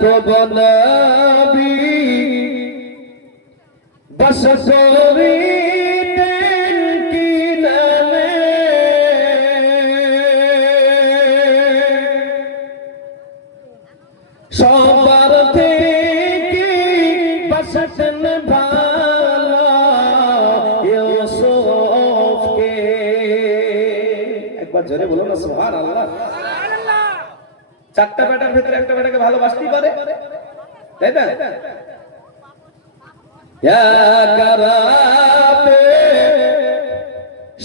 তো বনাবি বস করিতেন কি নামে সবার থেকে বসতেন ভালো ইউসুফকে। একবার জোরে বলুন না সুবহানাল্লাহ। চারটা বেটার ভিতরে একটা বেটাকে ভালোবাসতেই পারে, তাই না?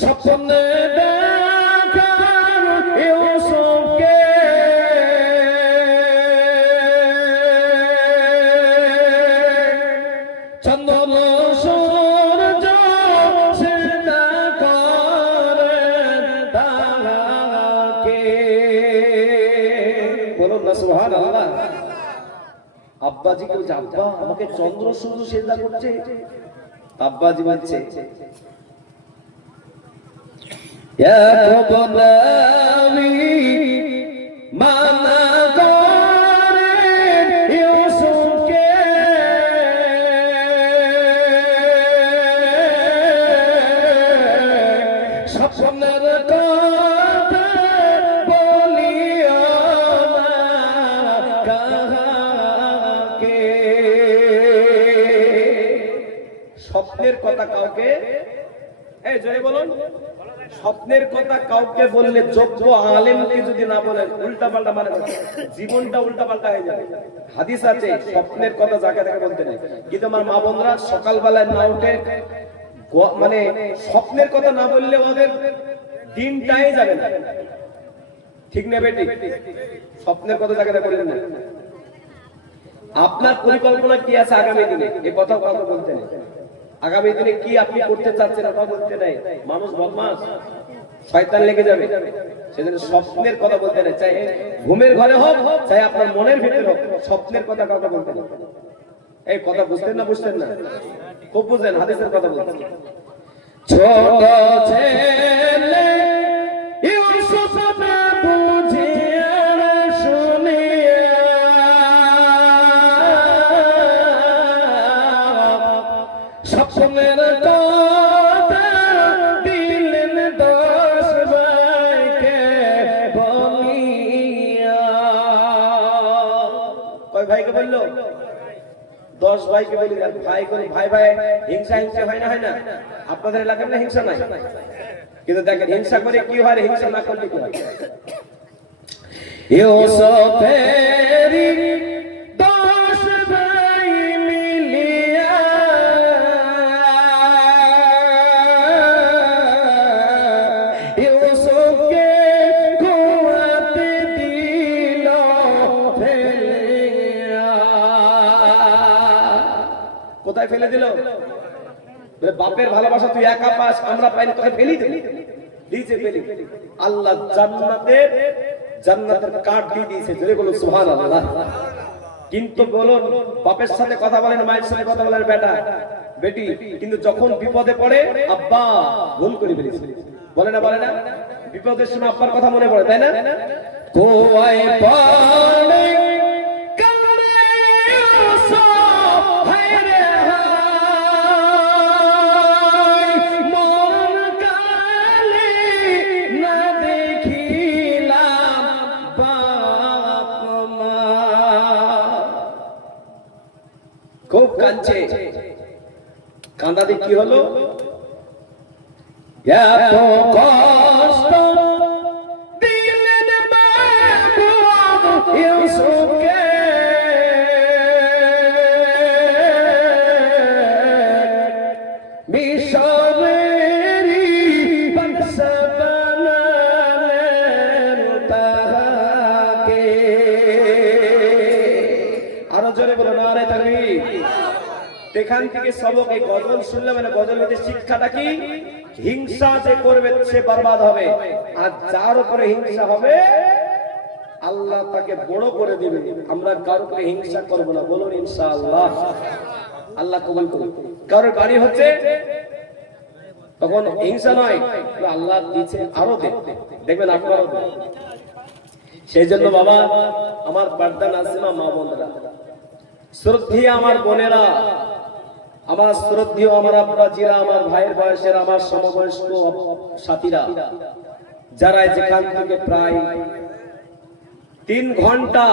স্বপ্নে দেখার ইউসুফকে চন্দ্র সূর্য সেজদা করে তাকে। বলুন না সুবহানাল্লাহ। আব্বাজি কেউ আব্বা আমাকে চন্দ্র সূর্য সেজদা করছে। আব্বাজি বলছে মানা করেন ইউসুফকে স্বপ্নের কথা বলিও না কাহাকে। স্বপ্নের কথা কাউকে, এই জোরে বলুন, স্বপ্নের কথা কাউকে বললে যোগ্য আলেমকে যদি না বলেন উল্টা পাল্টা মানে জীবনটা উল্টা পাল্টা হয়ে যাবে। হাদিস আছে স্বপ্নের কথা যাকে তাকে বলতে নেই। কিন্তু আমার মা বোনরা সকালবেলায় না উঠে মানে স্বপ্নের কথা না বললে ওদের দিনটাই যাবে না, ঠিক না বেটি? স্বপ্নের কথা যাকে তাকে বললেন না। আপনার পরিকল্পনা কি আছে আগামী দিনে, এই কথা কথা বলতে নেই। আগামী দিনে কি আপনি করতে চাচ্ছেন কথা বলতে নাই। মানুষ বদমাশ, শয়তান লেগে যাবে, সেজন্য স্বপ্নের কথা বলতে নাই। চাই ঘুমের ঘরে হোক, চাই আপনার মনের ভিতরে হোক, স্বপ্নের কথা কাউকে বলতে নাই। এই কথা বুঝতেন না? বুঝতেন না? খুব বুঝলেন, হাদিসের কথা বলছেন। ছোট ছেলে ইউসুফ না বুঝিয়া শুনিয়া স্বপ্নের কথা দিলেন 10 ভাইকে বলিয়া। কয় ভাইকে বললো? 10 ভাইকে বলি। ভাই করে ভাই ভাই হিংসা হিংসা হয় না? হয় না? আপনাদের এলাকায় না হিংসা নাই, কিন্তু দেখেন হিংসা করে কি হয়, হিংসা না করলে কি হয়। ইউসুফের 10 ভাই মিলিয়া ইউসুফকে কুয়াতে দিল ফেলিয়া। কোথায় ফেলে দিল? বাপের ভালোবাসা তুই একা পাস, আমরা পাইনি, তোকে ফেলি দিয়েছে, ফেলি। আল্লাহ জান্নাতের কার্ড দিয়ে দিয়েছে, জোরে বলুন সুবহানাল্লাহ। কিন্তু বলুন, বাপের সাথে কথা বলেন, মায়ের সাথে কথা বলেন বেটা বেটি, কিন্তু যখন বিপদে পড়ে আব্বা ভুল করে ফেলেছে, বলে না? বলে না? বিপদের সময় আব্বার কথা মনে পড়ে, তাই না? কোয়ায় পড়ে খুব কাঁদছে। কাঁদাতে কি হলো? এত কষ্ট দিলেন মাহবুব ইউসুফকে, মিশরেরই বাদশা বানালেন তাহাকে। আরো জোরে বলো নারে তাকবীর। এখান থেকে সবক, এই গজল শুনলে মানে গজলের শিক্ষাটা কি? হিংসা যে করবে সে বরবাদ হবে, আর যার উপরে হিংসা হবে আল্লাহ তাকে বড় করে দিবে। আমরা কারোর উপরে হিংসা করব না, বলুন ইনশাআল্লাহ। আল্লাহ কবুল করুন। কারোর গাড়ি হচ্ছে তখন হিংসা নয়, আল্লাহ দিচ্ছে আরো দেখবেন আপনারও। সেই জন্য বাবা আমার পর্দা নাসিমা মা বোনেরা, শ্রদ্ধেয় আমার বোনেরা, আমার শ্রদ্ধেয় আমার আব্বাজিরা, আমার ভাইয়ের বয়সের, আমার সমবয়স্ক সাথীরা, যারা যেখান থেকে প্রায় 3 ঘন্টা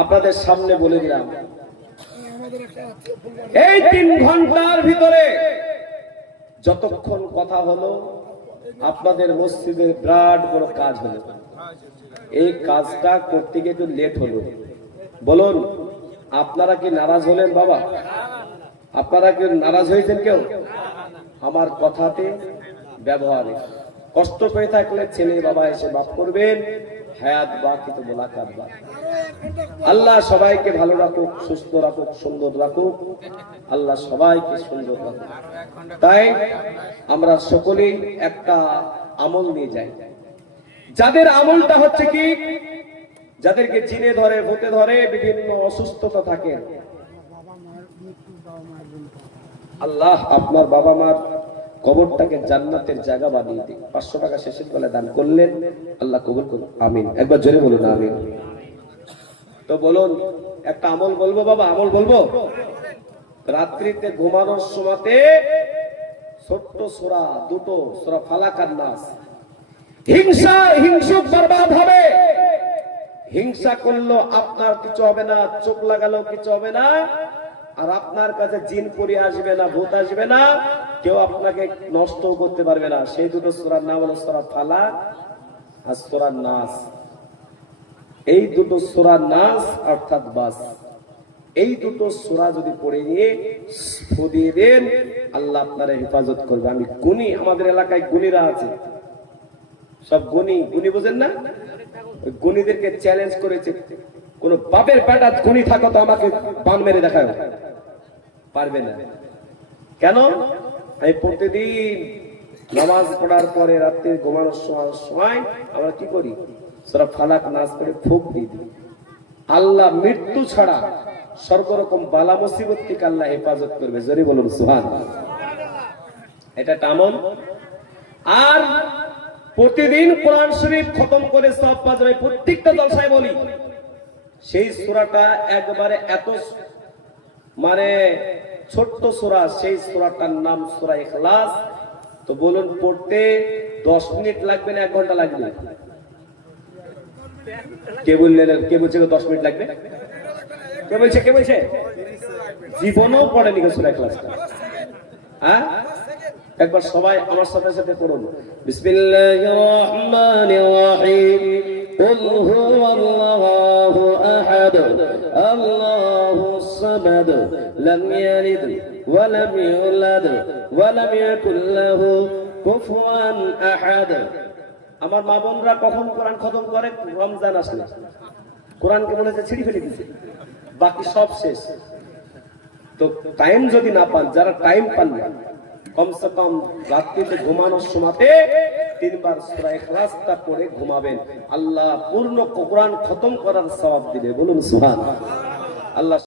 আপনাদের সামনে বলে দিলাম, এই 3 ঘন্টার ভিতরে যতক্ষণ কথা হলো আপনাদের মসজিদের বিরাট বড় কাজ হলো। এই কাজটা করতে গিয়ে একটু লেট হলো। বলুন, আপনারা কি নারাজ হলেন বাবা? আপনারা কি নারাজ হয়েছেন কেউ? আমার কথাতে ব্যবহারে কষ্ট পেয়ে থাকলে ছেলে বাবা এসে মাফ করবেন। হায়াত বাকি তো মোলাকাত বাকি। আল্লাহ সবাইকে ভালো রাখুক, সুস্থ রাখুক, সুন্দর রাখুক। আল্লাহ সবাইকে সুন্দর রাখুক। তাই আমরা সকলেই একটা আমল নিয়ে যাই, যাদের আমলটা হচ্ছে কি, যাদেরকে জিনে ধরে, ভূতে ধরে, বিভিন্ন অসুস্থতা থাকে, আল্লাহ আপনার বাবা মার কবরটাকে জান্নাতের জায়গা বানিয়ে দিন। 500 টাকা শেষের বেলা দান করলেন, আল্লাহ কবুল করুন, আমিন। একবার জোরে বলুন আমিন। তো বলুন, একটা আমল বলবো বাবা, আমল বলবো। রাত্রিতে ঘুমানোর সময়তে ছোট্ট সূরা, 2টো সূরা ফালাক আর নাস। হিংসুক বরবাদ হবে। হিংসা করলো আপনার কিছু হবে না, চোখ লাগালো কিছু হবে না, আর আপনার কাছে জিন পরি আসবে না, ভূত আসবে না, কেউ আপনাকে নষ্ট করতে পারবে না। সেই 2টো সূরার নাম হলো সূরা ফালাক আর সূরা নাস। এই 2টো সূরা নাস অর্থাৎ বাস, এই 2টো সূরা যদি পড়ে নিয়ে ফু দিয়ে দেন, আল্লাহ আপনার হেফাজত করবে। আমি গুণী, আমাদের এলাকায় গুণীরা আছে, সব গুণী। গুণী বুঝেন না? গুণীদেরকে চ্যালেঞ্জ করেছে, কোন বাপের পেটা গুণী থাকো তো আমাকে বান মেরে দেখায়, পারবে না। কেন? এই প্রতিদিন নামাজ পড়ার পরে রাতে ঘুমানোর সময় আমরা কি করি? সূরা ফালাক নাস করে ফুঁক দিয়ে দিই। আল্লাহ মৃত্যু ছাড়া সর্বরকম বালা মুসিবত থেকে আল্লাহ হেফাজত করবে। জোরে বলুন সুবহানাল্লাহ। এটা আমল। আর প্রতিদিন কোরআন শরীফ খতম করে সওয়াব পাওয়া যাবে। প্রত্যেকটা জলসায় বলি, সেই সূরাটা একবারে এত মানে ছোট্ট সূরা, সেই সূরাটার নাম সূরা ইখলাস। তো বলুন, পড়তে 10 মিনিট লাগবে না 1 ঘন্টা লাগবে? কে বললেন? কে বলছে 10 মিনিট লাগবে? কে বলছে? কে বলছে? জীবনও পড়েনি সূরা ইখলাসটা। হ্যাঁ, একবার সবাই আমার সাথে সাথে পড়ুন। বিসমিল্লাহির রহমানির রহিম। কুল হুয়াল্লাহু আহাদ, আল্লাহুস সামাদ, লাম ইয়ালিদ ওয়া লাম ইউলাদ ওয়া লাম ইয়াকুল লাহু কুফুয়ান আহাদ। আমার মা বোনরা কখন কোরআন খতম করে? রমজান আসলে। কোরআনকে মনে হচ্ছে ছিঁড়ে ফেলে দিয়েছে, বাকি সব শেষ। তো টাইম যদি না পান, যারা টাইম পান না, কমসে কম রাত্রিতে ঘুমানোর সময়তে 3 বার সূরা ইখলাসটা পড়ে ঘুমাবেন। আল্লাহ পূর্ণ কোরআন খতম করার সওয়াব দিবে। বলুন সুবহানাল্লাহ। আল্লাহ